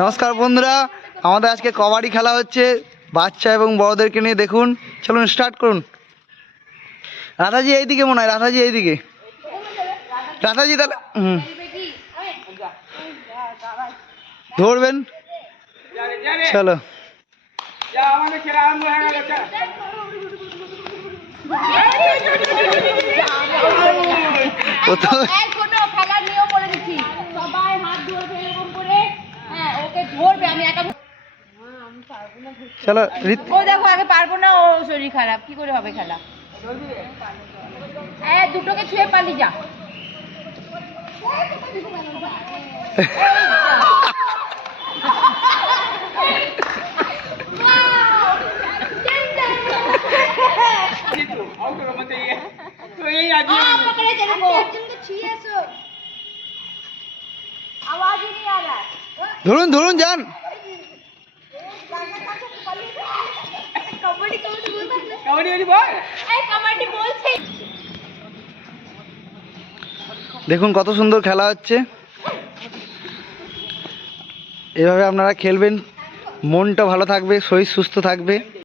নমস্কার বন্ধুরা, আমাদের আজকে কবাডি খেলা হচ্ছে বাচ্চা এবং বড়দেরকে নিয়ে। দেখুন, চলুন স্টার্ট করুন। রাধাজি এইদিকে, মনে হয় রাধাজি এইদিকে। রাধাজি তাহলে ধরবেন, চলো। চলো, ও দেখো আগে পারবো না, ও শরীর খারাপ, কি করে হবে খেলা? দুটোকে ছুঁয়ে পালিয়ে যা। ধরুন ধরুন, যান। দেখুন কত সুন্দর খেলা হচ্ছে। এভাবে আপনারা খেলবেন, মনটা ভালো থাকবে, শরীর সুস্থ থাকবে।